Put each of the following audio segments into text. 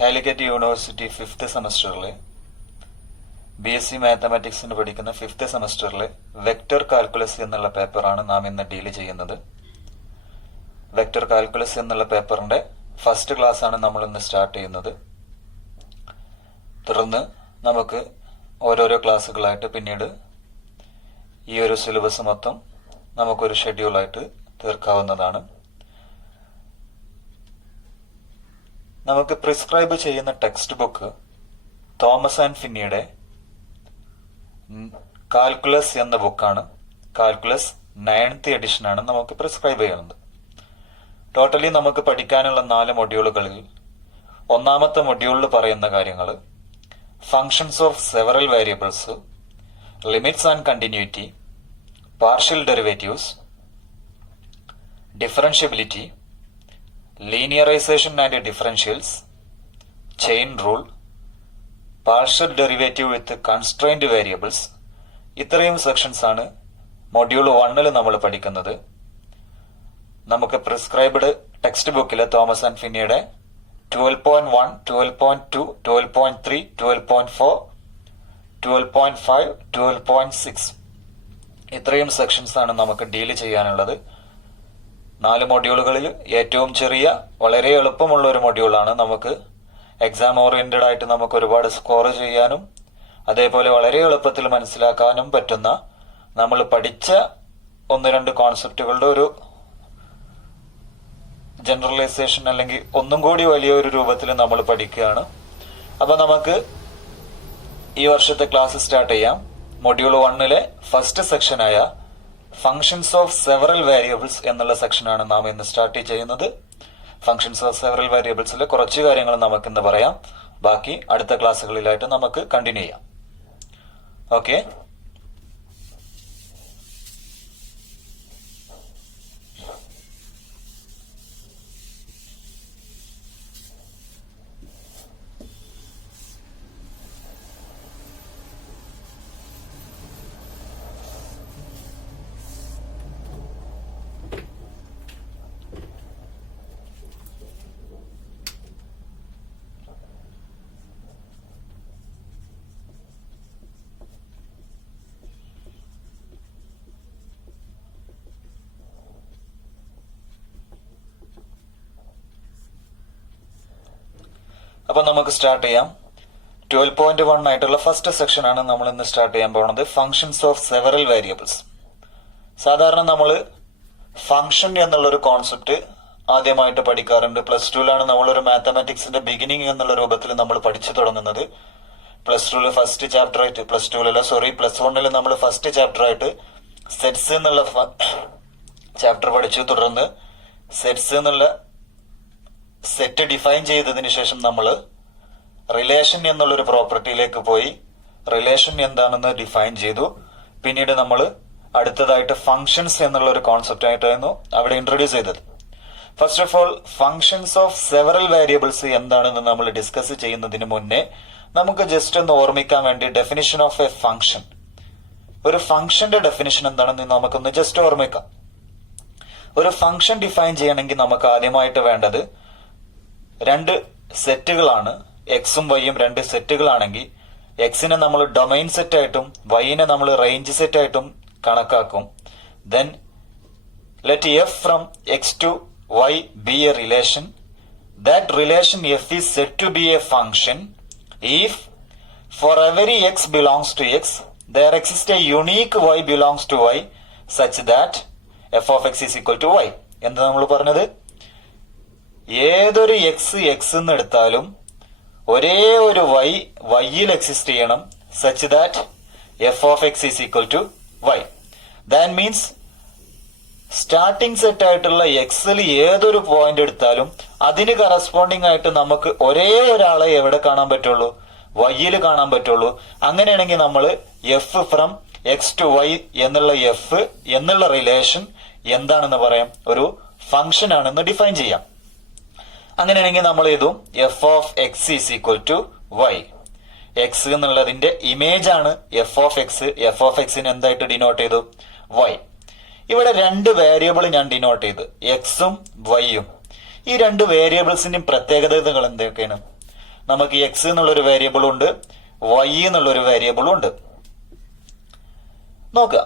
Calicut university 5th സെമസ്റ്ററിലെ B.Sc മാത്തമാറ്റിക്സിന് പഠിക്കുന്ന 5th സെമസ്റ്ററിലെ vector calculus എന്നുള്ള പേപ്പറാണ് നാം ഇന്ന് ഡീൽ ചെയ്യുന്നത്. വെക്ടർ കാൽക്കുലസ് എന്നുള്ള പേപ്പറിന്റെ ഫസ്റ്റ് ക്ലാസ് ആണ് നമ്മൾ ഇന്ന് സ്റ്റാർട്ട് ചെയ്യുന്നത്. തുടർന്ന് നമുക്ക് ഓരോരോ ക്ലാസ്സുകളായിട്ട് പിന്നീട് ഈ ഒരു സിലബസ് മൊത്തം നമുക്കൊരു ഷെഡ്യൂളായിട്ട് തീർക്കാവുന്നതാണ്. നമുക്ക് പ്രിസ്ക്രൈബ് ചെയ്യുന്ന ടെക്സ്റ്റ് ബുക്ക് തോമസ് ആൻഡ് ഫിന്നിയുടെ കാൽക്കുലസ് എന്ന ബുക്കാണ്. കാൽക്കുലസ് 9th എഡിഷനാണ് നമുക്ക് പ്രിസ്ക്രൈബ് ചെയ്യുന്നത്. ടോട്ടലി നമുക്ക് പഠിക്കാനുള്ള 4 മൊഡ്യൂളുകളിൽ ഒന്നാമത്തെ മൊഡ്യൂളിൽ പറയുന്ന കാര്യങ്ങൾ functions of several variables, limits and continuity, partial derivatives, differentiability, linearisation and differentials, chain rule, partial derivative with constrained variables. ഇത്രയും സെക്ഷൻസ് ആണ് മൊഡ്യൂൾ 1 നമ്മൾ പഠിക്കുന്നത്. നമുക്ക് പ്രിസ്ക്രൈബ്ഡ് ടെക്സ്റ്റ് ബുക്കിലെ തോമസ് ആൻഡ് ഫിന്നിയുടെ 12.1, 12.2, 12.3, 12.4, 12.5, 12.6 ഇത്രയും സെക്ഷൻസ് ആണ് നമുക്ക് ഡീൽ ചെയ്യാനുള്ളത്. 4 മൊഡ്യൂളുകളിൽ ഏറ്റവും ചെറിയ വളരെ എളുപ്പമുള്ള ഒരു മൊഡ്യൂളാണ്. നമുക്ക് എക്സാം ഓറിയന്റഡ് ആയിട്ട് നമുക്ക് ഒരുപാട് സ്കോർ ചെയ്യാനും അതേപോലെ വളരെ എളുപ്പത്തിൽ മനസ്സിലാക്കാനും പറ്റുന്ന നമ്മൾ പഠിച്ച 1-2 കോൺസെപ്റ്റുകളുടെ ഒരു ജനറലൈസേഷൻ അല്ലെങ്കിൽ ഒന്നും കൂടി വലിയൊരു രൂപത്തിൽ നമ്മൾ പഠിക്കുകയാണ്. അപ്പൊ നമുക്ക് ഈ വർഷത്തെ ക്ലാസ് സ്റ്റാർട്ട് ചെയ്യാം. മൊഡ്യൂൾ 1 ഫസ്റ്റ് സെക്ഷനായ ഫങ്ഷൻസ് ഓഫ് സെവറൽ വേരിയബിൾസ് എന്നുള്ള സെക്ഷനാണ് നാം ഇന്ന് സ്റ്റാർട്ട് ചെയ്യുന്നത്. ഫങ്ഷൻസ് ഓഫ് സെവറൽ വേരിയബിൾസിലെ കുറച്ച് കാര്യങ്ങൾ നമുക്ക് ഇന്ന് പറയാം. ബാക്കി അടുത്ത ക്ലാസ്സുകളിലായിട്ട് നമുക്ക് കണ്ടിന്യൂ ചെയ്യാം. ഓക്കെ, അപ്പൊ നമുക്ക് സ്റ്റാർട്ട് ചെയ്യാം. 12.1 ആയിട്ടുള്ള ഫസ്റ്റ് സെക്ഷൻ ആണ് നമ്മൾ ഇന്ന് സ്റ്റാർട്ട് ചെയ്യാൻ പോകുന്നത്. Functions of several variables. സാധാരണ നമ്മൾ ഫങ്ഷൻ എന്നുള്ളൊരു കോൺസെപ്റ്റ് ആദ്യമായിട്ട് പഠിക്കാറുണ്ട്. +2 നമ്മളൊരു മാത്തമാറ്റിക്സിന്റെ ബിഗിനിങ് എന്നുള്ള രൂപത്തിൽ നമ്മൾ പഠിച്ചു തുടങ്ങുന്നത്. +2 ഫസ്റ്റ് ചാപ്റ്റർ ആയിട്ട്, +1 നമ്മൾ ഫസ്റ്റ് ചാപ്റ്റർ ആയിട്ട് സെറ്റ്സ് എന്നുള്ള ചാപ്റ്റർ പഠിച്ചു. തുടർന്ന് സെറ്റ്സ് എന്നുള്ള സെറ്റ് ഡിഫൈൻ ചെയ്തതിന് ശേഷം നമ്മൾ റിലേഷൻ എന്നുള്ളൊരു പ്രോപ്പർട്ടിയിലേക്ക് പോയി റിലേഷൻ എന്താണെന്ന് ഡിഫൈൻ ചെയ്തു. പിന്നീട് നമ്മൾ അടുത്തതായിട്ട് ഫങ്ഷൻസ് എന്നുള്ള ഒരു കോൺസെപ്റ്റ് ആയിട്ടായിരുന്നു അവിടെ ഇൻട്രൊഡ്യൂസ് ചെയ്തത്. First of all, functions of several variables എന്താണെന്ന് നമ്മൾ ഡിസ്കസ് ചെയ്യുന്നതിന് മുന്നേ നമുക്ക് ജസ്റ്റ് ഒന്ന് ഓർമ്മിക്കാൻ വേണ്ടി ഡെഫിനിഷൻ ഓഫ് എ ഫങ്ഷൻ, ഒരു ഫങ്ഷന്റെ ഡെഫിനിഷൻ എന്താണെന്ന് നമുക്കൊന്ന് ജസ്റ്റ് ഓർമ്മിക്കാം. ഒരു ഫങ്ഷൻ ഡിഫൈൻ ചെയ്യണമെങ്കിൽ നമുക്ക് ആദ്യമായിട്ട് വേണ്ടത് 2 സെറ്റുകളാണ്. എക്സും വൈയും 2 സെറ്റുകളാണെങ്കിൽ എക്സിനെ നമ്മൾ ഡൊമൈൻ സെറ്റ് ആയിട്ടും വൈനെ നമ്മൾ റേഞ്ച് സെറ്റ് ആയിട്ടും കണക്കാക്കും. Then let f from x to y be a relation. That relation f is said to be a function if for every x belongs to x there exists a unique y belongs to y such that f of x is equal to y. എന്താ നമ്മൾ പറഞ്ഞത്? ഏതൊരു X എന്ന് എടുത്താലും ഒരേ ഒരു വൈയിൽ exist ചെയ്യണം such that f of x is equal to y. That means starting set ആയിട്ടുള്ള എക്സിൽ ഏതൊരു പോയിന്റ് എടുത്താലും അതിന് കറസ്പോണ്ടിങ് ആയിട്ട് നമുക്ക് ഒരേ ഒരാളെ എവിടെ കാണാൻ പറ്റുള്ളൂ? വൈയിൽ കാണാൻ പറ്റുള്ളൂ. അങ്ങനെയാണെങ്കിൽ നമ്മൾ f from x to y എന്നുള്ള എഫ് എന്നുള്ള റിലേഷൻ എന്താണെന്ന് പറയാം? ഒരു ഫംഗ്ഷൻ ആണെന്ന് ഡിഫൈൻ ചെയ്യാം. അങ്ങനെയാണെങ്കിൽ നമ്മൾ എഴുതും f of x is equal to y. X എന്നുള്ളതിന്റെ ഇമേജ് ആണ് f of x. F of എക്സിന് എന്തായിട്ട് ഡിനോട്ട് ചെയ്തു? വൈ. ഇവിടെ 2 വേരിയബിൾ ഞാൻ ഡിനോട്ട് ചെയ്ത്, എക്സും വൈയും. ഈ 2 വേരിയബിൾസിന്റെയും പ്രത്യേകതകൾ എന്തൊക്കെയാണ്? നമുക്ക് എക്സ് എന്നുള്ളൊരു വേരിയബിളും ഉണ്ട്, വൈ എന്നുള്ളൊരു വേരിയബിളും ഉണ്ട്. നോക്കുക,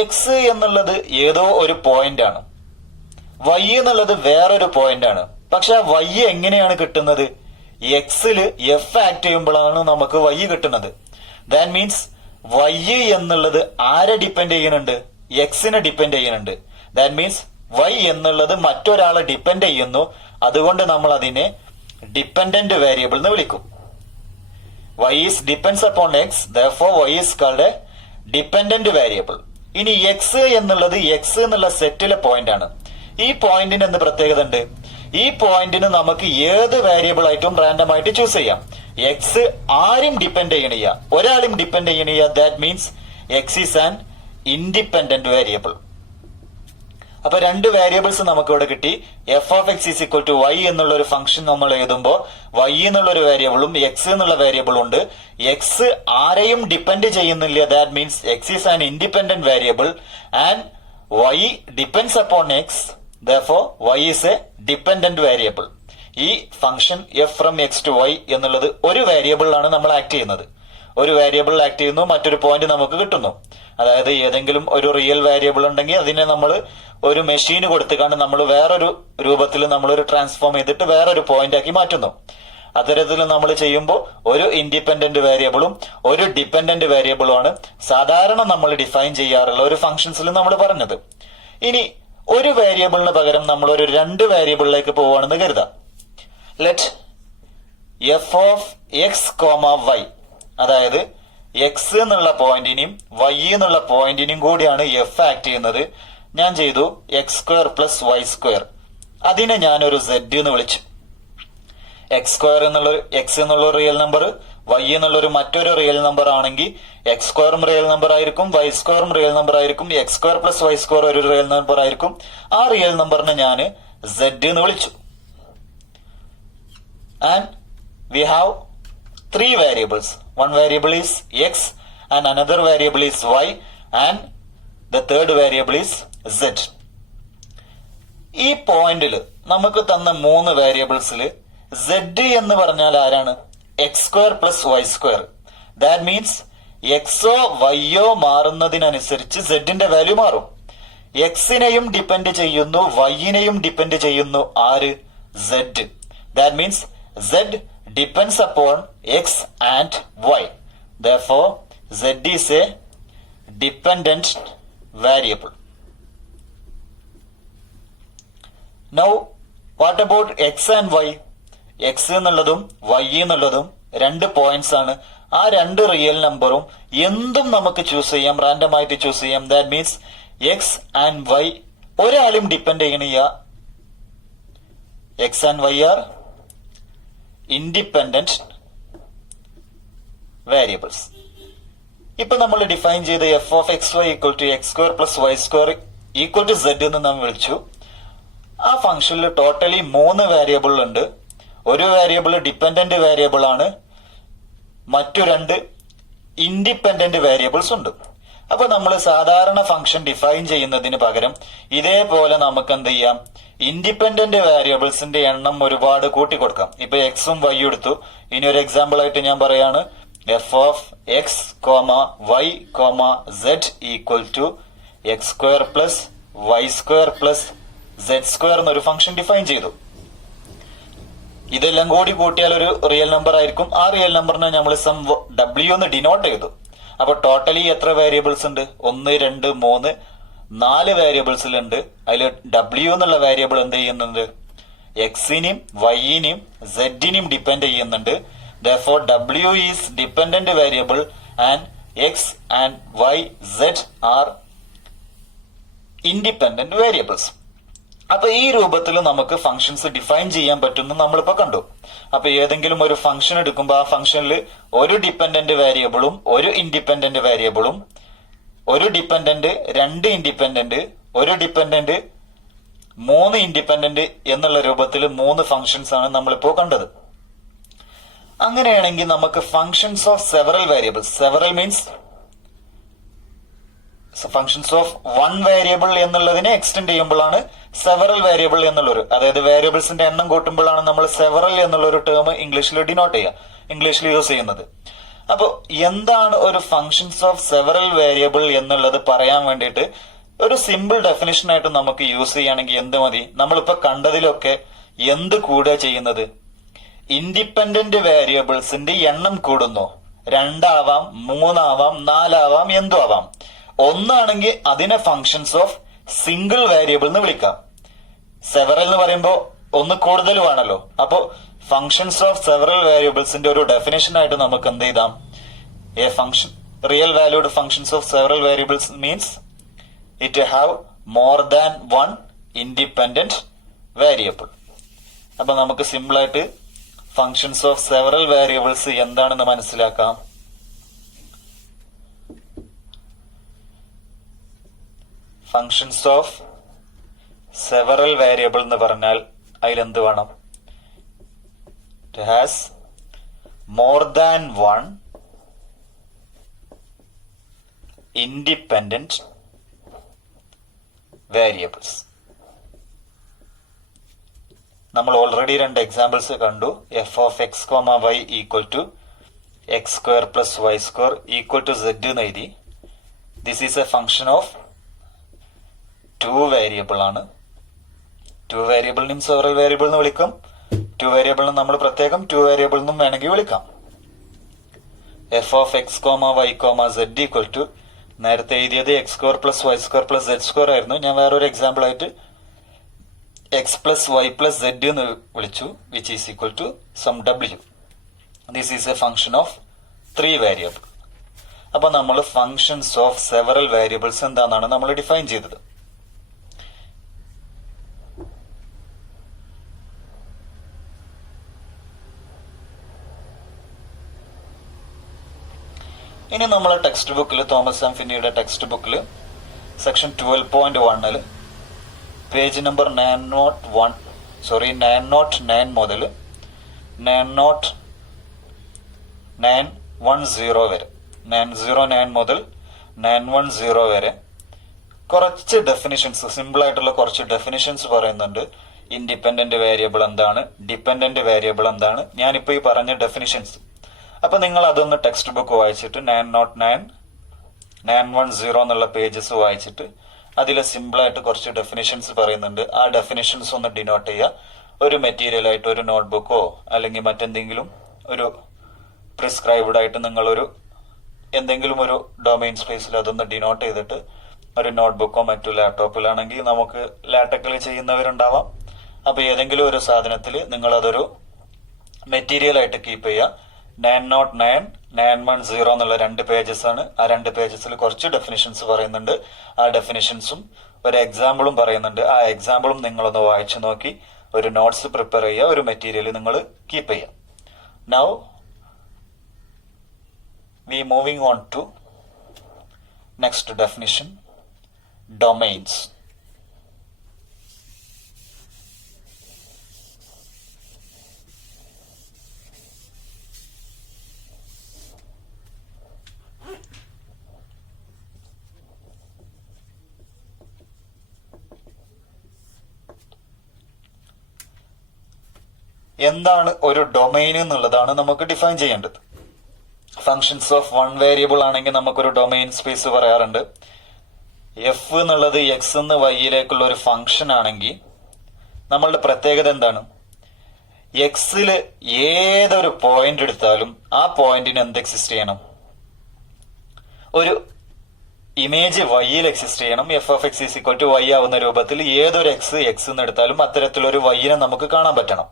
എക്സ് എന്നുള്ളത് ഏതോ ഒരു പോയിന്റ് ആണ്, വൈ എന്നുള്ളത് വേറൊരു പോയിന്റ് ആണ്. പക്ഷെ ആ വൈ എങ്ങനെയാണ് കിട്ടുന്നത്? എക്സില് എഫ് ആക്ട് ചെയ്യുമ്പോഴാണ് നമുക്ക് വൈ കിട്ടുന്നത്. ദാറ്റ് മീൻസ് വൈ എന്നുള്ളത് ആരെ ഡിപ്പെൻഡ് ചെയ്യുന്നുണ്ട്? എക്സിനെ ഡിപ്പെൻഡ് ചെയ്യുന്നുണ്ട്. ദാറ്റ് മീൻസ് വൈ എന്നുള്ളത് മറ്റൊരാളെ ഡിപ്പെൻഡ് ചെയ്യുന്നു. അതുകൊണ്ട് നമ്മൾ അതിനെ ഡിപ്പെൻഡന്റ് വേരിയബിൾ എന്ന് വിളിക്കും. y is depends upon x, therefore y is called a dependent variable. ഇനി x എന്നുള്ളത് x എന്നുള്ള സെറ്റിലെ പോയിന്റ് ആണ്. ഈ പോയിന്റിന് എന്ത് പ്രത്യേകത ഉണ്ട്? ഈ പോയിന്റിന് നമുക്ക് ഏത് വേരിയബിൾ ആയിട്ടും റാൻഡം ആയിട്ട് ചൂസ് ചെയ്യാം. എക്സ് ആരും ഡിപ്പെൻഡ് ചെയ്യണില്ല, ഒരാളും ഡിപ്പെൻഡ് ചെയ്യണില്ല. That means x is an independent variable. അപ്പൊ രണ്ട് വേരിയബിൾസ് നമുക്ക് ഇവിടെ കിട്ടി. F of x is equal to y എന്നുള്ള ഒരു ഫംഗ്ഷൻ നമ്മൾ എഴുതുമ്പോൾ വൈ എന്നുള്ള ഒരു വേരിയബിളും എക്സ് എന്നുള്ള വേരിയബിളും ഉണ്ട്. എക്സ് ആരെയും ഡിപ്പെൻഡ് ചെയ്യുന്നില്ല. That means x is an independent variable and y depends upon x. therefore y is a dependent variable. ഈ function f from x to y എന്നുള്ളത് ഒരു വേരിയബിളിലാണ് നമ്മൾ ആക്ട് ചെയ്യുന്നത്. ഒരു വേരിയബിൾ ആക്ട് ചെയ്യുന്നു, മറ്റൊരു പോയിന്റ് നമുക്ക് കിട്ടുന്നു. അതായത് ഏതെങ്കിലും ഒരു റിയൽ വേരിയബിൾ ഉണ്ടെങ്കിൽ അതിനെ നമ്മൾ ഒരു മെഷീന് കൊടുത്തുകൊണ്ട് നമ്മൾ വേറൊരു രൂപത്തിൽ നമ്മളൊരു ട്രാൻസ്ഫോം ചെയ്തിട്ട് വേറൊരു പോയിന്റ് ആക്കി മാറ്റുന്നു. അത്തരത്തിൽ നമ്മൾ ചെയ്യുമ്പോൾ ഒരു ഇൻഡിപെൻഡന്റ് വേരിയബിളും ഒരു ഡിപെൻഡന്റ് വേരിയബിളും ആണ് സാധാരണ നമ്മൾ ഡിഫൈൻ ചെയ്യാറുള്ള ഒരു ഫംഗ്ഷൻസിൽ നമ്മൾ പറഞ്ഞത്. ഇനി ഒരു വേരിയബിളിന് പകരം നമ്മൾ ഒരു രണ്ട് വേരിയബിളിലേക്ക് പോവുകയാണെന്ന് കരുതാം. Let f of x comma y, അതായത് എക്സ് എന്നുള്ള പോയിന്റിനെയും വൈ എന്നുള്ള പോയിന്റിനെയും കൂടിയാണ് എഫ് ആക്ട് ചെയ്യുന്നത്. ഞാൻ ചെയ്തു x square plus y square. അതിനെ ഞാനൊരു സെഡ് എന്ന് വിളിച്ചു. എക്സ് സ്ക്വയർ എന്നുള്ള എക്സ് എന്നുള്ള റിയൽ നമ്പർ, വൈ എന്നുള്ളൊരു മറ്റൊരു റിയൽ നമ്പർ ആണെങ്കിൽ എക്സ് സ്ക്വയറും റിയൽ നമ്പർ ആയിരിക്കും, വൈ സ്ക്വയറും റിയൽ നമ്പർ ആയിരിക്കും. X square plus y square ഒരു റിയൽ നമ്പർ ആയിരിക്കും. ആ റിയൽ നമ്പറിനെ ഞാൻ സെഡ് എന്ന് വിളിച്ചു. And we have three variables. One variable is x and another variable is y and the third variable is z. ഈ പോയിന്റിൽ നമുക്ക് തന്ന മൂന്ന് വേരിയബിൾസിൽ സെഡ് എന്ന് പറഞ്ഞാൽ ആരാണ്? X square plus y square. That means എക്സോ വൈയോ മാറുന്നതിനനുസരിച്ച് സെഡിന്റെ വാല്യൂ മാറും. എക്സിനെയും ഡിപ്പെൻഡ് ചെയ്യുന്നു, വൈനെയും ഡിപ്പെൻഡ് ചെയ്യുന്നു. ആര്? Z. That means z depends upon x and y. therefore z is a dependent variable. Now what about x and y? X എന്നുള്ളതും Y എന്നുള്ളതും രണ്ട് പോയിന്റ്സ് ആണ്. ആ രണ്ട് റിയൽ നമ്പറും എന്തും നമുക്ക് ചൂസ് ചെയ്യാം, റാൻഡം ആയിട്ട് ചൂസ് ചെയ്യാം. That means x and y ഒരാളും ഡിപ്പെൻഡ് ചെയ്യണില്ല. X and y are independent variables. ഇപ്പൊ നമ്മൾ ഡിഫൈൻ ചെയ്ത f of x y equal to x square plus y square equal to z എന്ന് നാം വിളിച്ചു. ആ ഫംഗ്ഷനിൽ ടോട്ടലി 3 വേരിയബിൾ ഉണ്ട്. ഒരു വേരിയബിൾ ഡിപ്പെൻഡന്റ് വേരിയബിൾ ആണ്, മറ്റു 2 ഇൻഡിപെൻഡന്റ് വേരിയബിൾസ് ഉണ്ട്. അപ്പൊ നമ്മൾ സാധാരണ ഫംഗ്ഷൻ ഡിഫൈൻ ചെയ്യുന്നതിന് പകരം ഇതേപോലെ നമുക്ക് എന്ത് ചെയ്യാം? ഇൻഡിപെൻഡന്റ് വേരിയബിൾസിന്റെ എണ്ണം ഒരുപാട് കൂട്ടിക്കൊടുക്കാം. ഇപ്പൊ എക്സും വൈ എടുത്തു. ഇനി ഒരു എക്സാമ്പിൾ ആയിട്ട് ഞാൻ പറയാണ്, f of x comma y comma z equal to x square plus y square plus Z square എന്നൊരു ഫംഗ്ഷൻ ഡിഫൈൻ ചെയ്തു. ഇതെല്ലാം കൂടി കൂട്ടിയാൽ ഒരു റിയൽ നമ്പർ ആയിരിക്കും. ആ റിയൽ നമ്പറിനെ നമ്മൾ സം ഡബ്ല്യു എന്ന് ഡിനോട്ട് ചെയ്തു. അപ്പൊ ടോട്ടലി എത്ര വേരിയബിൾസ് ഉണ്ട്? 1 2 3 4 വേരിയബിൾസിലുണ്ട്. അതിൽ ഡബ്ല്യു എന്നുള്ള വേരിയബിൾ എന്ത് ചെയ്യുന്നുണ്ട്? എക്സിനെയും വൈനെയും സെഡിനെയും ഡിപ്പെൻഡ് ചെയ്യുന്നുണ്ട്. therefore w is dependent variable and x and y z are independent variables. അപ്പൊ ഈ രൂപത്തിൽ നമുക്ക് ഫംഗ്ഷൻസ് ഡിഫൈൻ ചെയ്യാൻ പറ്റുമെന്ന് നമ്മളിപ്പോ കണ്ടു. അപ്പൊ ഏതെങ്കിലും ഒരു ഫംഗ്ഷൻ എടുക്കുമ്പോൾ ആ ഫംഗ്ഷനിൽ ഒരു ഡിപ്പെൻഡന്റ് വേരിയബിളും ഒരു ഇൻഡിപെൻഡന്റ് വേരിയബിളും, ഒരു ഡിപ്പെൻഡന്റ് 2 ഇൻഡിപെൻഡന്റ്, ഒരു ഡിപ്പെൻഡന്റ് 3 ഇൻഡിപെൻഡന്റ് എന്നുള്ള രൂപത്തിൽ 3 ഫംഗ്ഷൻസ് ആണ് നമ്മളിപ്പോ കണ്ടത്. അങ്ങനെയാണെങ്കിൽ നമുക്ക് functions of several variables, several means functions of one variable എന്നുള്ളതിനെ എക്സ്റ്റെൻഡ് ചെയ്യുമ്പോഴാണ് സെവറൽ വേരിയബിൾ എന്നുള്ളൊരു, അതായത് വേരിയബിൾസിന്റെ എണ്ണം കൂട്ടുമ്പോഴാണ് നമ്മൾ സെവറൽ എന്നുള്ളൊരു ടേം ഇംഗ്ലീഷിൽ ഡിനോട്ട് ചെയ്യുക, ഇംഗ്ലീഷിൽ യൂസ് ചെയ്യുന്നത്. അപ്പോൾ എന്താണ് ഒരു ഫങ്ഷൻസ് ഓഫ് സെവറൽ വേരിയബിൾ എന്നുള്ളത് പറയാൻ വേണ്ടിയിട്ട് ഒരു സിമ്പിൾ ഡെഫിനിഷൻ ആയിട്ട് നമുക്ക് യൂസ് ചെയ്യുകയാണെങ്കിൽ എന്ത് മതി? നമ്മളിപ്പോ കണ്ടതിലൊക്കെ എന്ത് കൂടുക ചെയ്യുന്നത്? ഇൻഡിപെൻഡന്റ് വേരിയബിൾസിന്റെ എണ്ണം കൂടുന്നു. 2 ആവാം, 3 ആവാം, 4 ആവാം, എന്തും ആവാം. ഒന്നാണെങ്കിൽ അതിനെ ഫങ്ഷൻസ് ഓഫ് സിംഗിൾ വേരിയബിൾ എന്ന് വിളിക്കാം. സെവറൽ എന്ന് പറയുമ്പോൾ ഒന്ന് കൂടുതലുമാണല്ലോ. അപ്പോ ഫങ്ഷൻസ് ഓഫ് സെവറൽ വേരിയബിൾസിന്റെ ഒരു ഡെഫിനേഷൻ ആയിട്ട് നമുക്ക് എന്ത് ചെയ്താം? A function real valued functions of several variables means it have more than one independent variable. അപ്പൊ നമുക്ക് സിമ്പിൾ ആയിട്ട് ഫങ്ഷൻസ് ഓഫ് സെവറൽ വേരിയബിൾസ് എന്താണെന്ന് മനസ്സിലാക്കാം. ഫങ്ഷൻസ് ഓഫ് സെവറൽ വേരിയബിൾ എന്ന് പറഞ്ഞാൽ അതിലെന്ത് വേണം? It has more than one independent variables. നമ്മൾ ഓൾറെഡി 2 എക്സാമ്പിൾസ് കണ്ടു. F of x comma y equal to x square plus y square equal to z എന്ന് എഴുതി. This is a function of 2 variable ആണ്. 2 വേരിയബിളിനും several variable എന്ന് വിളിക്കും. 2 വേരിയബിളിനും നമ്മൾ പ്രത്യേകം 2 variable എന്നും വേണമെങ്കിൽ വിളിക്കാം. F of x comma y comma z equal to, നേരത്തെ എഴുതിയത് x square plus y square plus Z square ആയിരുന്നു. ഞാൻ വേറൊരു എക്സാമ്പിൾ ആയിട്ട് x plus y plus z എന്ന് വിളിച്ചു, which is equal to some ഡബ്ല്യു. This is a function of 3 variable. അപ്പൊ നമ്മൾ ഫങ്ഷൻസ് ഓഫ് സെവറൽ വേരിയബിൾസ് എന്താണെന്നാണ് നമ്മൾ ഡിഫൈൻ ചെയ്തത്. ഇനി നമ്മളെ ടെക്സ്റ്റ് ബുക്കിൽ, തോമസ് ആൻഡ് ഫിന്നിയുടെ ടെക്സ്റ്റ് ബുക്കിൽ സെക്ഷൻ 12.1 പേജ് നമ്പർ 909 മുതൽ 910 വരെ, 909 മുതൽ 910 വരെ കുറച്ച് ഡെഫിനിഷൻസ്, സിമ്പിൾ ആയിട്ടുള്ള കുറച്ച് ഡെഫിനിഷൻസ് പറയുന്നുണ്ട്. ഇൻഡിപെൻഡന്റ് വേരിയബിൾ എന്താണ്, ഡിപെൻഡന്റ് വേരിയബിൾ എന്താണ്, ഞാനിപ്പോ ഈ പറഞ്ഞ ഡെഫിനിഷൻസ്. അപ്പൊ നിങ്ങൾ അതൊന്ന് ടെക്സ്റ്റ് ബുക്ക് വായിച്ചിട്ട് 909, 910 എന്നുള്ള പേജസ് വായിച്ചിട്ട് അതിൽ സിമ്പിൾ ആയിട്ട് കുറച്ച് ഡെഫിനിഷൻസ് പറയുന്നുണ്ട്. ആ ഡെഫിനിഷൻസ് ഒന്ന് ഡിനോട്ട് ചെയ്യുക. ഒരു മെറ്റീരിയൽ ആയിട്ട് ഒരു നോട്ട്ബുക്കോ അല്ലെങ്കിൽ മറ്റെന്തെങ്കിലും ഒരു പ്രിസ്ക്രൈബ്ഡ് ആയിട്ട് നിങ്ങളൊരു എന്തെങ്കിലും ഒരു ഡൊമൈൻ സ്പേസിൽ അതൊന്ന് ഡിനോട്ട് ചെയ്തിട്ട് ഒരു നോട്ട്ബുക്കോ മറ്റു ലാപ്ടോപ്പിലാണെങ്കിൽ നമുക്ക് ലാറ്റക്കിൽ ചെയ്യുന്നവരുണ്ടാവാം. അപ്പൊ ഏതെങ്കിലും ഒരു സാധനത്തിൽ നിങ്ങൾ അതൊരു മെറ്റീരിയൽ ആയിട്ട് കീപ്പ് ചെയ്യുക. 909, 910 എന്നുള്ള 2 പേജസ് ആണ്. ആ 2 പേജസിൽ കുറച്ച് ഡെഫിനിഷൻസ് പറയുന്നുണ്ട്. ആ ഡെഫിനിഷൻസും ഒരു എക്സാമ്പിളും പറയുന്നുണ്ട്. ആ എക്സാമ്പിളും നിങ്ങളൊന്ന് വായിച്ചു നോക്കി ഒരു നോട്ട്സ് പ്രിപ്പയർ ചെയ്യുക, ഒരു മെറ്റീരിയൽ നിങ്ങൾ കീപ്പ് ചെയ്യുക. Now we moving on to next definition, domains. എന്താണ് ഒരു ഡൊമൈൻ എന്നുള്ളതാണ് നമുക്ക് ഡിഫൈൻ ചെയ്യേണ്ടത്. ഫങ്ഷൻസ് ഓഫ് 1 വേരിയബിൾ ആണെങ്കിൽ നമുക്കൊരു ഡൊമൈൻ സ്പേസ് പറയാറുണ്ട്. എഫ് എന്നുള്ളത് എക്സ് എന്ന് വൈയിലേക്കുള്ള ഒരു ഫംഗ്ഷൻ ആണെങ്കിൽ നമ്മളുടെ പ്രത്യേകത എന്താണ്? എക്സില് ഏതൊരു പോയിന്റ് എടുത്താലും ആ പോയിന്റിന് എന്ത് എക്സിസ്റ്റ് ചെയ്യണം? ഒരു ഇമേജ് വൈയിൽ എക്സിസ്റ്റ് ചെയ്യണം. F of x is equal to y ആവുന്ന രൂപത്തിൽ ഏതൊരു എക്സ് എന്ന് എടുത്താലും അത്തരത്തിലൊരു വൈനെ നമുക്ക് കാണാൻ പറ്റണം.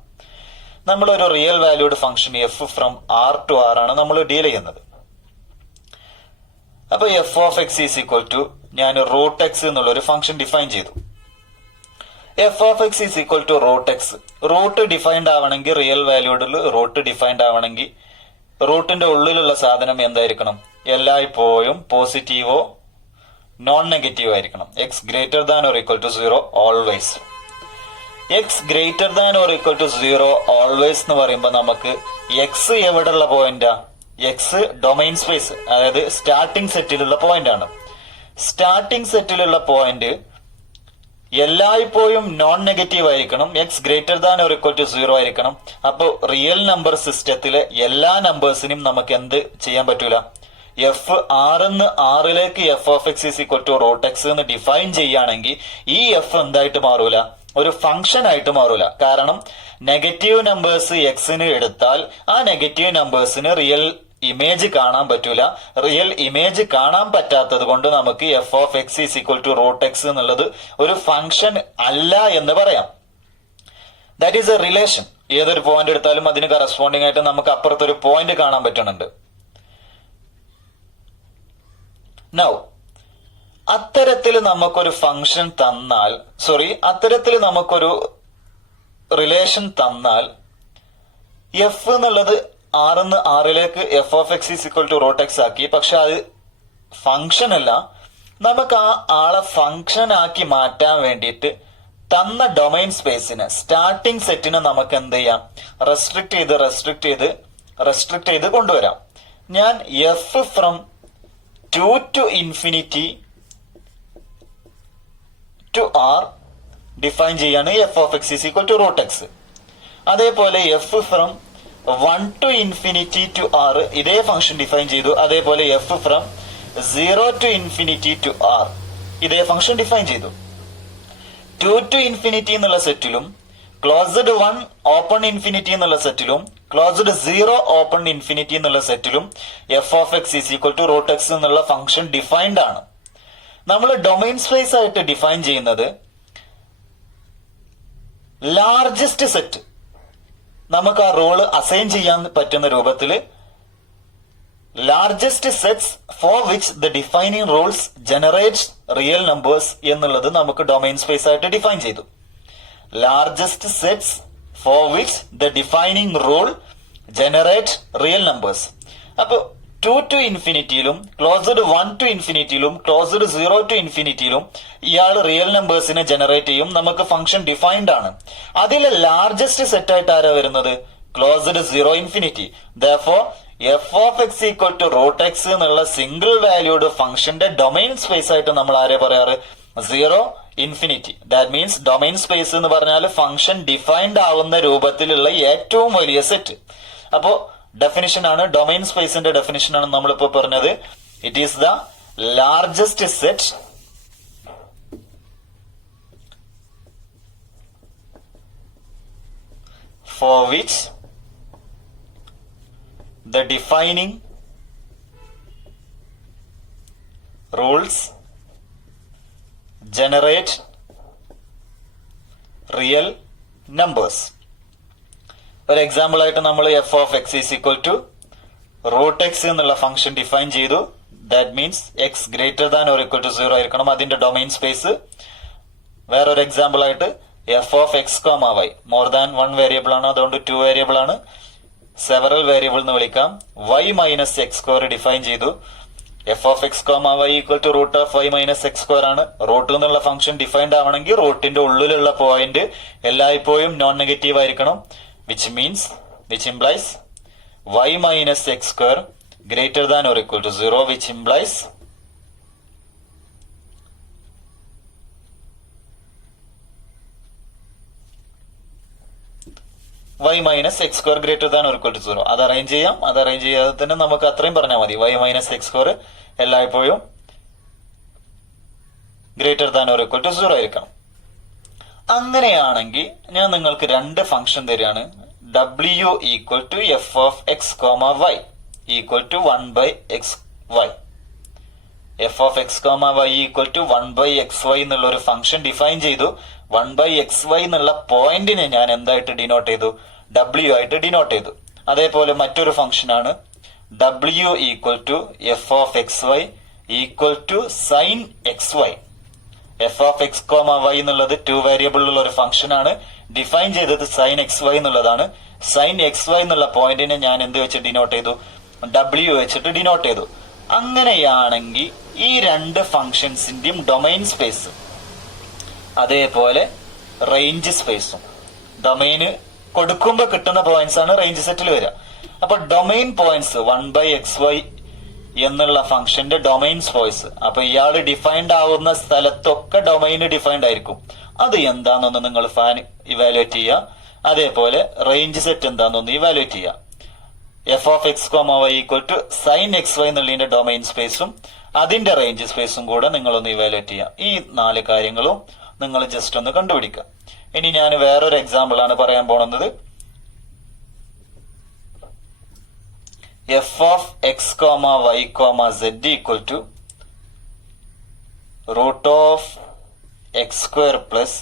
നമ്മളൊരു real valued function f from R to R ആണ് നമ്മൾ ഡീൽ ചെയ്യുന്നത്. അപ്പൊ f of x is equal to, ഞാൻ റൂട്ട് എക്സ് എന്നുള്ള ഒരു ഫംഗ്ഷൻ ഡിഫൈൻ ചെയ്തു. F of x is equal to root x. Root defined ആവണമെങ്കിൽ, റിയൽ വാല്യൂഡിൽ റൂട്ട് ഡിഫൈൻഡ് ആവണമെങ്കിൽ റൂട്ടിന്റെ ഉള്ളിലുള്ള സാധനം എന്തായിരിക്കണം? എല്ലായ്പ്പോഴും പോസിറ്റീവോ നോൺ നെഗറ്റീവ് ആയിരിക്കണം. X greater than or equal to 0 always. X greater than or equal to 0 always എന്ന് പറയുമ്പോൾ നമുക്ക് എക്സ് എവിടെയുള്ള പോയിന്റാ? എക്സ് ഡൊമൈൻ സ്പേസ്, അതായത് സ്റ്റാർട്ടിംഗ് സെറ്റിലുള്ള പോയിന്റ് ആണ്. സ്റ്റാർട്ടിംഗ് സെറ്റിലുള്ള പോയിന്റ് എല്ലായ്പ്പോഴും നോൺ നെഗറ്റീവ് ആയിരിക്കണം, x greater than or equal to 0 ആയിരിക്കണം. അപ്പോൾ റിയൽ നമ്പർ സിസ്റ്റത്തിലെ എല്ലാ നമ്പേഴ്സിനും നമുക്ക് എന്ത് ചെയ്യാൻ പറ്റൂല? എഫ് ആറിന്ന് ആറിലേക്ക് f of x is equal to root x എന്ന് ഡിഫൈൻ ചെയ്യുകയാണെങ്കിൽ ഈ എഫ് എന്തായിട്ട് മാറൂല? ഒരു ഫംഗ്ഷൻ ആയിട്ട് മാറൂല. കാരണം നെഗറ്റീവ് നമ്പേഴ്സ് എക്സിന് എടുത്താൽ ആ നെഗറ്റീവ് നമ്പേഴ്സിന് റിയൽ ഇമേജ് കാണാൻ പറ്റൂല. റിയൽ ഇമേജ് കാണാൻ പറ്റാത്തത് കൊണ്ട് നമുക്ക് f of x is equal to root x എന്നുള്ളത് ഒരു ഫംഗ്ഷൻ അല്ല എന്ന് പറയാം. That is a relation. ഏതൊരു പോയിന്റ് എടുത്താലും അതിന് കറസ്പോണ്ടിങ് ആയിട്ട് നമുക്ക് അപ്പുറത്തൊരു പോയിന്റ് കാണാൻ പറ്റുന്നുണ്ട്. നൗ അത്തരത്തിൽ നമുക്കൊരു ഫംഗ്ഷൻ തന്നാൽ, അത്തരത്തിൽ നമുക്കൊരു റിലേഷൻ തന്നാൽ എഫ് എന്നുള്ളത് ആറിന്ന് ആറിലേക്ക് f of x is equal to root x ആക്കി. പക്ഷെ അത് ഫംഗ്ഷൻ അല്ല. നമുക്ക് ആ ആളെ ഫംഗ്ഷൻ ആക്കി മാറ്റാൻ വേണ്ടിയിട്ട് തന്ന ഡൊമൈൻ സ്പേസിന്, സ്റ്റാർട്ടിംഗ് സെറ്റിന് നമുക്ക് എന്ത് ചെയ്യാം? റെസ്ട്രിക്ട് ചെയ്ത് കൊണ്ടുവരാം. ഞാൻ f from 2 to infinity to r define ചെയ്യാണ് f of x is equal to root x. അതേപോലെ f from 1 to infinity to r ഇതേ ഫംഗ്ഷൻ ഡിഫൈൻ ചെയ്തു. അതേപോലെ f from 0 to infinity to r ഇതേ ഫംഗ്ഷൻ ഡിഫൈൻ ചെയ്തു. 2 to infinity എന്നുള്ള സെറ്റിലും closed 1 open infinity എന്നുള്ള സെറ്റിലും closed 0 open infinity എന്നുള്ള സെറ്റിലും f of x is equal to root x എന്നുള്ള ഫംഗ്ഷൻ ഡിഫൈൻഡ് ആണ്. നമ്മൾ ഡൊമൈൻ സ്പേസ് ആയിട്ട് ഡിഫൈൻ ചെയ്യുന്നത് ലാർജസ്റ്റ് സെറ്റ് നമുക്ക് ആ റോള് അസൈൻ ചെയ്യാൻ പറ്റുന്ന രൂപത്തിൽ largest sets for which the defining rules generates real numbers എന്നുള്ളത് നമുക്ക് ഡൊമൈൻ സ്പേസ് ആയിട്ട് ഡിഫൈൻ ചെയ്തു. Largest sets for which the defining rule generate real numbers. അപ്പൊ 2 to ഇൻഫിനിറ്റിയിലും ക്ലോസ്ഡ് 1 to ഇൻഫിനിറ്റിയിലും ക്ലോസ്ഡ് 0 to ഇൻഫിനിറ്റിയിലും ഇയാൾ റിയൽ നമ്പേഴ്സിനെ ജനറേറ്റ് ചെയ്യും. നമുക്ക് ഫംഗ്ഷൻ ഡിഫൈൻഡ് ആണ്. അതിലെ ലാർജസ്റ്റ് സെറ്റ് ആയിട്ട് ആരാ വരുന്നത്? Closed 0 infinity. Therefore f of x equal to root x എന്നുള്ള സിംഗിൾ വാല്യൂഡ് ഫംഗ്ഷന്റെ ഡൊമൈൻ സ്പേസ് ആയിട്ട് നമ്മൾ ആരെ പറയാറ്? 0 infinity. That means domain space എന്ന് പറഞ്ഞാൽ ഫംഗ്ഷൻ ഡിഫൈൻഡ് ആവുന്ന രൂപത്തിലുള്ള ഏറ്റവും വലിയ സെറ്റ്. അപ്പോ ഡെഫിനിഷൻ ആണ്, ഡൊമൈൻ സ്പേസിന്റെ ഡെഫിനിഷൻ ആണ് നമ്മളിപ്പോ പറഞ്ഞത്. It is the largest set for which the defining rules generate real numbers. ഒരു എക്സാമ്പിൾ ആയിട്ട് നമ്മൾ f of x is equal to root x എന്നുള്ള ഫംഗ്ഷൻ ഡിഫൈൻ ചെയ്തു. That means x greater than or equal to 0 ആയിരിക്കണം അതിന്റെ domain space. വേറൊരു example ആയിട്ട് f of x comma y more than 1 variable ആണ്, അതുകൊണ്ട് 2 വേരിയബിൾ ആണ്, സെവറൽ വേരിയബിൾ എന്ന് വിളിക്കാം. Y minus x square define ചെയ്തു. F of x comma y equal to root of y minus x square ആണ്. Root എന്നുള്ള function defined ആവണമെങ്കിൽ റൂട്ടിന്റെ ഉള്ളിലുള്ള പോയിന്റ് എല്ലായ്പ്പോഴും നോൺ നെഗറ്റീവ് ആയിരിക്കണം. which implies y minus x square greater than or equal to 0, which implies y minus x square greater than or equal to 0. അത് arrange ചെയ്യാം. അത് അറേഞ്ച് ചെയ്യാതെ തന്നെ നമുക്ക് അത്രയും പറഞ്ഞാൽ മതി. y minus x square എല്ലായ്പ്പോഴും greater than or equal to 0 ആയിരിക്കണം. അങ്ങനെയാണെങ്കിൽ ഞാൻ നിങ്ങൾക്ക് രണ്ട് ഫംഗ്ഷൻ തരികയാണ്. w equal to f of x comma y equal to 1 by xy. F of x comma y equal to 1 by xy എന്നുള്ള ഒരു function define ചെയ്തു. 1 by xy എന്നുള്ള പോയിന്റിനെ ഞാൻ എന്തായിട്ട് ഡിനോട്ട് ചെയ്തു? w ആയിട്ട് ഡിനോട്ട് ചെയ്തു. അതേപോലെ മറ്റൊരു ഫംഗ്ഷൻ ആണ് w equal to f of x y equal to sine x y. F of x comma y എന്നുള്ളത് 2 വേരിയബിൾ ഉള്ള ഒരു ഫംഗ്ഷൻ ആണ്. ഡിഫൈൻ ചെയ്തത് സൈൻ എക്സ് വൈ എന്നുള്ളതാണ്. സൈൻ എക്സ് വൈ എന്നുള്ള പോയിന്റിനെ ഞാൻ എന്ത് വെച്ച് ഡിനോട്ട് ചെയ്തു? w വെച്ചിട്ട് ഡിനോട്ട് ചെയ്തു. അങ്ങനെയാണെങ്കിൽ ഈ രണ്ട് ഫംഗ്ഷൻസിന്റെയും ഡൊമൈൻ സ്പേസ് അതേപോലെ റേഞ്ച് സ്പേസും, ഡൊമൈന് കൊടുക്കുമ്പോൾ കിട്ടുന്ന പോയിന്റ്സ് ആണ് റേഞ്ച് സെറ്റിൽ വരിക. അപ്പൊ ഡൊമൈൻ പോയിന്റ്സ് 1 by xy എന്നുള്ള ഫംഗ്ഷന്റെ ഡൊമൈൻ സ്പേസ്. അപ്പൊ ഇയാൾ ഡിഫൈൻഡ് ആവുന്ന സ്ഥലത്തൊക്കെ ഡൊമൈൻ ഡിഫൈൻഡ് ആയിരിക്കും. അത് എന്താണെന്ന് നിങ്ങൾ ഇവാലുവേറ്റ് ചെയ്യുക. അതേപോലെ റേഞ്ച് സെറ്റ് എന്താണെന്ന് ഇവാലുവേറ്റ് ചെയ്യുക. F of x comma y equal to sine x y എന്നുള്ളതിന്റെ ഡൊമൈൻ സ്പേസും അതിന്റെ റേഞ്ച് സ്പേസും കൂടെ നിങ്ങളൊന്ന് ഇവാലുവേറ്റ് ചെയ്യുക. ഈ 4 കാര്യങ്ങളും നിങ്ങൾ ജസ്റ്റ് ഒന്ന് കണ്ടുപിടിക്കുക. ഇനി ഞാൻ വേറൊരു എക്സാമ്പിൾ ആണ് പറയാൻ പോകുന്നത്. F of x comma y comma z equal to root of x square plus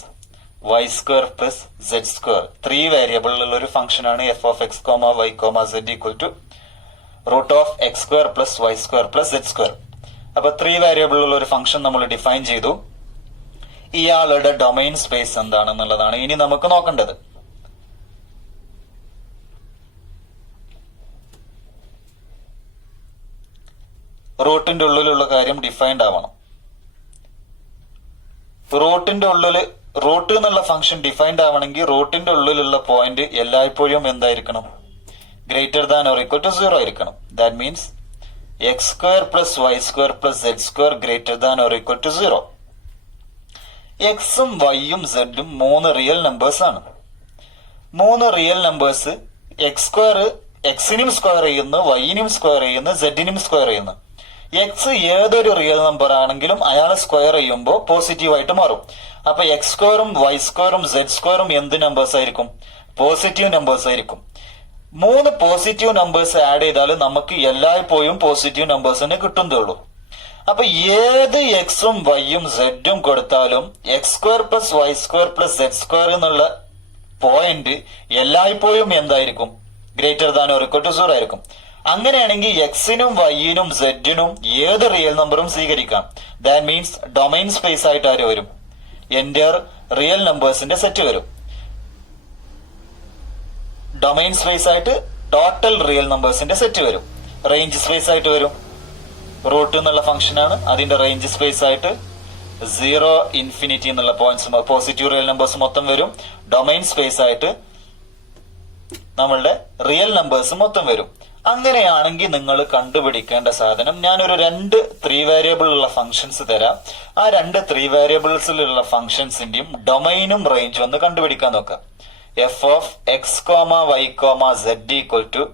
y square plus Z square. 3 വേരിയബിളിലുള്ള ഒരു ഫംഗ്ഷൻ ആണ് f of x comma y comma z equal to root of x square plus y square plus Z square. അപ്പൊ 3 വേരിയബിളിലുള്ള ഒരു function നമ്മൾ define ചെയ്തു. ഇയാളുടെ domain space എന്താണെന്നുള്ളതാണ് ഇനി നമുക്ക് നോക്കേണ്ടത്. റൂട്ടിന്റെ ഉള്ളിലുള്ള കാര്യം ഡിഫൈൻഡ് ആവണം. റൂട്ടിന്റെ ഉള്ളില് റൂട്ട് എന്നുള്ള ഫംഗ്ഷൻ ഡിഫൈൻഡ് ആവണമെങ്കിൽ റൂട്ടിന്റെ ഉള്ളിലുള്ള പോയിന്റ് എല്ലായ്പ്പോഴും എന്തായിരിക്കണം? Greater than or equal to 0 ആയിരിക്കണം. That means x square plus y square plus Z square greater than or equal to 0. എക്സും വൈയും സെഡും 3 റിയൽ നമ്പേഴ്സ് ആണ്. 3 റിയൽ നമ്പേഴ്സ് എക്സ് സ്ക്വയർ എക്സിനും സ്ക്വയർ ചെയ്യുന്നു, വൈനും സ്ക്വയർ ചെയ്യുന്നു, സെഡിനും സ്ക്വയർ ചെയ്യുന്നു. എക്സ് ഏതൊരു റിയൽ നമ്പർ ആണെങ്കിലും അയാളെ സ്ക്വയർ ചെയ്യുമ്പോൾ പോസിറ്റീവ് ആയിട്ട് മാറും. അപ്പൊ എക്സ് സ്ക്വയറും വൈ സ്ക്വയറും സെഡ് സ്ക്വയറും എന്ത് നമ്പേഴ്സ് ആയിരിക്കും? പോസിറ്റീവ് നമ്പേഴ്സ് ആയിരിക്കും. 3 പോസിറ്റീവ് നമ്പേഴ്സ് ആഡ് ചെയ്താൽ നമുക്ക് എല്ലായ്പ്പോഴും പോസിറ്റീവ് നമ്പേഴ്സ് തന്നെ കിട്ടുന്നതുള്ളൂ. അപ്പൊ ഏത് എക്സും വൈയും സെഡും കൊടുത്താലും x square plus y square plus Z square എന്നുള്ള പോയിന്റ് എല്ലായ്പ്പോഴും എന്തായിരിക്കും? Greater than or equal to 0 ആയിരിക്കും. അങ്ങനെയാണെങ്കിൽ എക്സിനും വൈനും സെഡിനും ഏത് റിയൽ നമ്പറും സ്വീകരിക്കാം. ദാറ്റ് മീൻസ് ഡൊമൈൻ സ്പേസ് ആയിട്ട് ആര് വരും? എന്റർ റിയൽ നമ്പേഴ്സിന്റെ സെറ്റ് വരും. ഡൊമൈൻ സ്പേസ് ആയിട്ട് ടോട്ടൽ റിയൽ നമ്പേഴ്സിന്റെ സെറ്റ് വരും. റേഞ്ച് സ്പേസ് ആയിട്ട് വരും. റൂട്ട് എന്നുള്ള ഫംഗ്ഷൻ ആണ്, അതിന്റെ റേഞ്ച് സ്പേസ് ആയിട്ട് 0 ഇൻഫിനിറ്റി എന്നുള്ള പോയിന്റ്സ് പോസിറ്റീവ് റിയൽ നമ്പേഴ്സ് മൊത്തം വരും. ഡൊമൈൻ സ്പേസ് ആയിട്ട് നമ്മളുടെ റിയൽ നമ്പേഴ്സ് മൊത്തം വരും. അങ്ങനെയാണെങ്കിൽ നിങ്ങൾ കണ്ടുപിടിക്കേണ്ട സാധനം, ഞാനൊരു 2 3 വേരിയബിൾ ഉള്ള ഫംഗ്ഷൻസ് തരാം. ആ 2 3 വേരിയബിൾസിലുള്ള ഫംഗ്ഷൻസിന്റെയും ഡൊമൈനും റേഞ്ചും ഒന്ന് കണ്ടുപിടിക്കാൻ നോക്കാം. F of x comma y comma z equal to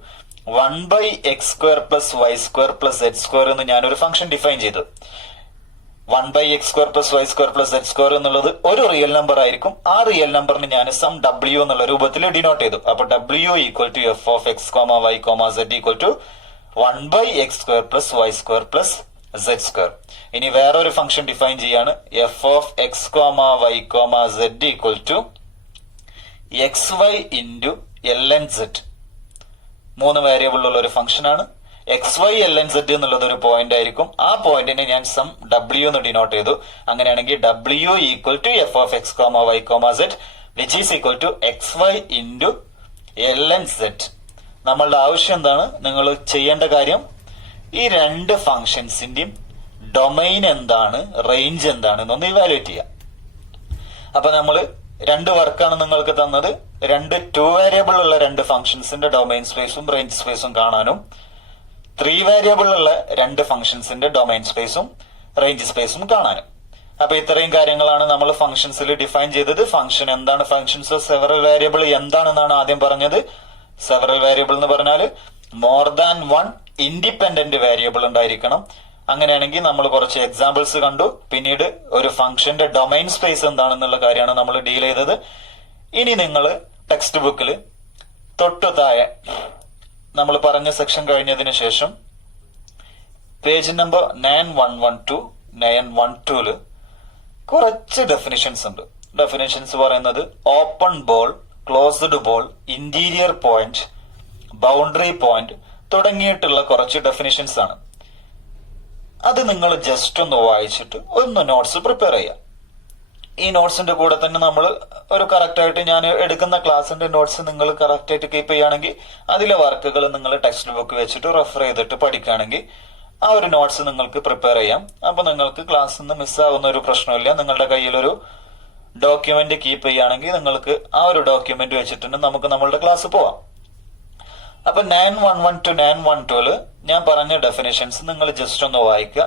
1/x square plus y square plus Z square എന്ന് ഞാനൊരു ഫംഗ്ഷൻ ഡിഫൈൻ ചെയ്തു. 1/x square plus y square plus Z square എന്നുള്ളത് ഒരു റിയൽ നമ്പർ ആയിരിക്കും. ആ റിയൽ നമ്പറിന് ഞാൻ സം w എന്നുള്ള രൂപത്തിൽ ഡിനോട്ട് ചെയ്തു. അപ്പൊ w equal to f of x comma y comma z equal to 1/x square plus y square plus Z square. ഇനി വേറൊരു ഫംഗ്ഷൻ ഡിഫൈൻ ചെയ്യാണ്. F of x comma y comma z equal to x y into l n z. 3 വേരിയബിളുള്ള ഒരു function ആണ്. X y l n z എന്നുള്ളത് ഒരു point ആയിരിക്കും. ആ പോയിന്റിനെ ഞാൻ സം w എന്ന് ഡിനോട്ട് ചെയ്തു. അങ്ങനെയാണെങ്കിൽ w equal to f of x comma y comma z which is equal to x y into l n z. നമ്മളുടെ ആവശ്യം എന്താണ്? നിങ്ങൾ ചെയ്യേണ്ട കാര്യം ഈ 2 ഫംഗ്ഷൻസിന്റെയും ഡൊമൈൻ എന്താണ്, റേഞ്ച് എന്താണ് എന്നൊന്ന് ഇവാലുവേറ്റ് ചെയ്യാം. അപ്പൊ നമ്മൾ 2 വർക്കാണ് നിങ്ങൾക്ക് തന്നത്. 2 വേരിയബിൾ ഉള്ള 2 ഫംഗ്ഷൻസിന്റെ ഡൊമൈൻ സ്പേസും റേഞ്ച് സ്പേസും കാണാനും 3 വേരിയബിൾ ഉള്ള 2 ഫംഗ്ഷൻസിന്റെ ഡൊമൈൻ സ്പേസും റേഞ്ച് സ്പേസും കാണാനും. അപ്പൊ ഇത്രയും കാര്യങ്ങളാണ് നമ്മൾ ഫംഗ്ഷൻസിൽ ഡിഫൈൻ ചെയ്തത്. ഫംഗ്ഷൻ എന്താണ്? ഫംഗ്ഷൻസ് ഓഫ് സെവറൽ വേരിയബിൾ എന്താണെന്നാണ് ആദ്യം പറഞ്ഞത്. സെവറൽ വേരിയബിൾ എന്ന് പറഞ്ഞാൽ മോർ ദാൻ 1 ഇൻഡിപെൻഡന്റ് വേരിയബിൾ ഉണ്ടായിരിക്കണം. അങ്ങനെയാണെങ്കിൽ നമ്മൾ കുറച്ച് എക്സാമ്പിൾസ് കണ്ടു. പിന്നീട് ഒരു ഫംഗ്ഷന്റെ ഡൊമൈൻ സ്പേസ് എന്താണെന്നുള്ള കാര്യമാണ് നമ്മൾ ഡീൽ ചെയ്തത്. ഇനി നിങ്ങൾ ടെക്സ്റ്റ് ബുക്കിൽ തൊട്ടു താഴെ നമ്മൾ പറഞ്ഞ സെക്ഷൻ കഴിഞ്ഞതിന് ശേഷം പേജ് നമ്പർ 9112 912 കുറച്ച് ഡെഫിനിഷൻസ് ഉണ്ട്. ഡെഫിനിഷൻസ് പറയുന്നത് open ball, closed ball, interior point, boundary point തുടങ്ങിയിട്ടുള്ള കുറച്ച് ഡെഫിനിഷൻസ് ആണ്. അത് നിങ്ങൾ ജസ്റ്റ് ഒന്ന് വായിച്ചിട്ട് ഒന്ന് നോട്ട്സ് പ്രിപ്പയർ ചെയ്യാം. ഈ നോട്ട്സിന്റെ കൂടെ തന്നെ നമ്മൾ ഒരു കറക്റ്റ് ആയിട്ട് ഞാൻ എടുക്കുന്ന ക്ലാസിന്റെ നോട്ട്സ് നിങ്ങൾ കറക്റ്റ് ആയിട്ട് കീപ്പ് ചെയ്യുകയാണെങ്കിൽ അതിലെ വർക്കുകൾ നിങ്ങൾ ടെക്സ്റ്റ് ബുക്ക് വെച്ചിട്ട് റെഫർ ചെയ്തിട്ട് പഠിക്കുകയാണെങ്കിൽ ആ ഒരു നോട്ട്സ് നിങ്ങൾക്ക് പ്രിപ്പയർ ചെയ്യാം. അപ്പൊ നിങ്ങൾക്ക് ക്ലാസ്സിൽ നിന്ന് മിസ്സാവുന്ന ഒരു പ്രശ്നമില്ല. നിങ്ങളുടെ കയ്യിലൊരു ഡോക്യുമെന്റ് കീപ്പ് ചെയ്യുകയാണെങ്കിൽ നിങ്ങൾക്ക് ആ ഒരു ഡോക്യുമെന്റ് വെച്ചിട്ട് നമുക്ക് നമ്മളുടെ ക്ലാസ് പോവാം. അപ്പൊ 911 to 912 ഞാൻ പറഞ്ഞ ഡെഫിനേഷൻസ് നിങ്ങൾ ജസ്റ്റ് ഒന്ന് വായിക്കുക.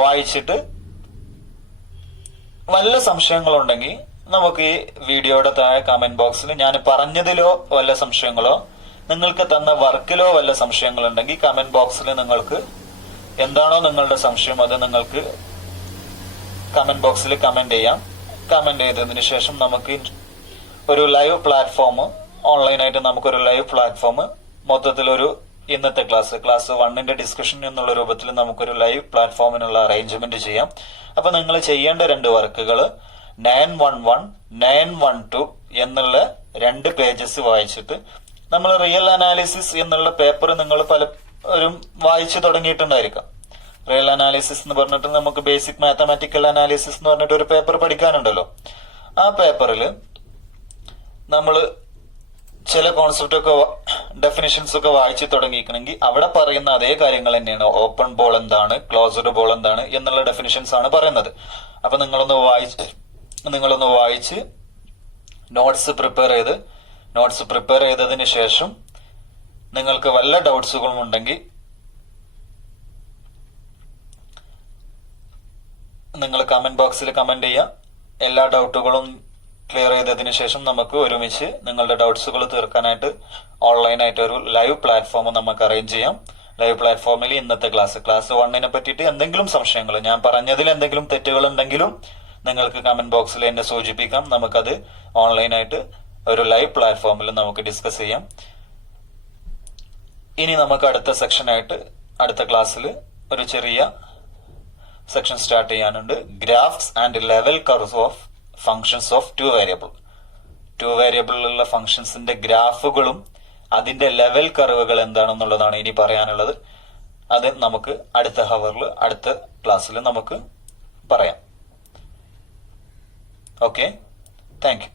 വായിച്ചിട്ട് വല്ല സംശയങ്ങളുണ്ടെങ്കിൽ നമുക്ക് ഈ വീഡിയോയുടെ താഴെ കമന്റ് ബോക്സിൽ ഞാൻ പറഞ്ഞതിലോ വല്ല സംശയങ്ങളോ നിങ്ങൾക്ക് തന്ന വർക്കിലോ വല്ല സംശയങ്ങളുണ്ടെങ്കിൽ കമന്റ് ബോക്സിൽ നിങ്ങൾക്ക് എന്താണോ നിങ്ങളുടെ സംശയം അത് നിങ്ങൾക്ക് കമന്റ് ബോക്സിൽ കമന്റ് ചെയ്യാം. കമന്റ് ചെയ്തതിന് ശേഷം നമുക്ക് ഒരു ലൈവ് പ്ലാറ്റ്ഫോം, ഓൺലൈനായിട്ട് നമുക്കൊരു ലൈവ് പ്ലാറ്റ്ഫോം മൊത്തത്തിലൊരു ഇന്നത്തെ ക്ലാസ് 1 ഡിസ്കഷൻ എന്നുള്ള രൂപത്തിൽ നമുക്കൊരു ലൈവ് പ്ലാറ്റ്ഫോമിനുള്ള അറേഞ്ച്മെന്റ് ചെയ്യാം. അപ്പൊ നിങ്ങൾ ചെയ്യേണ്ട 2 വർക്കുകൾ 911, 912 എന്നുള്ള 2 പേജസ് വായിച്ചിട്ട് നമ്മൾ റിയൽ അനാലിസിസ് എന്നുള്ള പേപ്പർ നിങ്ങൾ പലരും വായിച്ചു തുടങ്ങിയിട്ടുണ്ടായിരിക്കാം. റിയൽ അനാലിസിസ് എന്ന് പറഞ്ഞിട്ട് നമുക്ക് ബേസിക് മാത്തമാറ്റിക്കൽ അനാലിസിസ് എന്ന് പറഞ്ഞിട്ട് ഒരു പേപ്പർ പഠിക്കാനുണ്ടല്ലോ. ആ പേപ്പറിൽ നമ്മൾ ചില കോൺസെപ്റ്റ് ഒക്കെ ഡെഫിനിഷൻസ് ഒക്കെ വായിച്ചു തുടങ്ങിയിരിക്കണമെങ്കിൽ അവിടെ പറയുന്ന അതേ കാര്യങ്ങൾ തന്നെയാണ്. ഓപ്പൺ ബോൾ എന്താണ്, ക്ലോസ്ഡ് ബോൾ എന്താണ് എന്നുള്ള ഡെഫിനിഷൻസ് ആണ് പറയുന്നത്. അപ്പൊ നിങ്ങളൊന്ന് വായിച്ച് നോട്ട്സ് പ്രിപ്പയർ ചെയ്തതിന് ശേഷം നിങ്ങൾക്ക് വല്ല ഡൗട്ട്സുകളും ഉണ്ടെങ്കിൽ നിങ്ങൾ കമന്റ് ബോക്സിൽ കമന്റ് ചെയ്യുക. എല്ലാ ഡൗട്ടുകളും ക്ലിയർ ചെയ്തതിന് ശേഷം നമുക്ക് ഒരുമിച്ച് നിങ്ങളുടെ ഡൗട്ട്സുകൾ തീർക്കാനായിട്ട് ഓൺലൈനായിട്ട് ഒരു ലൈവ് പ്ലാറ്റ്ഫോം നമുക്ക് അറേഞ്ച് ചെയ്യാം. ലൈവ് പ്ലാറ്റ്ഫോമിൽ ഇന്നത്തെ ക്ലാസ് 1 പറ്റിയിട്ട് എന്തെങ്കിലും സംശയങ്ങൾ, ഞാൻ പറഞ്ഞതിൽ എന്തെങ്കിലും തെറ്റുകൾ ഉണ്ടെങ്കിലും നിങ്ങൾക്ക് കമന്റ് ബോക്സിൽ എന്നെ സൂചിപ്പിക്കാം. നമുക്കത് ഓൺലൈനായിട്ട് ഒരു ലൈവ് പ്ലാറ്റ്ഫോമിൽ നമുക്ക് ഡിസ്കസ് ചെയ്യാം. ഇനി നമുക്ക് അടുത്ത ക്ലാസ്സിൽ ഒരു ചെറിയ സെക്ഷൻ സ്റ്റാർട്ട് ചെയ്യാനുണ്ട്. Graphs and level curves of functions of 2 വേരിയബിളിലുള്ള ഫങ്ഷൻസിന്റെ ഗ്രാഫുകളും അതിന്റെ ലെവൽ കർവുകൾ എന്താണെന്നുള്ളതാണ് ഇനി പറയാനുള്ളത്. അത് നമുക്ക് അടുത്ത ക്ലാസ്സിൽ നമുക്ക് പറയാം. Okay, thank you.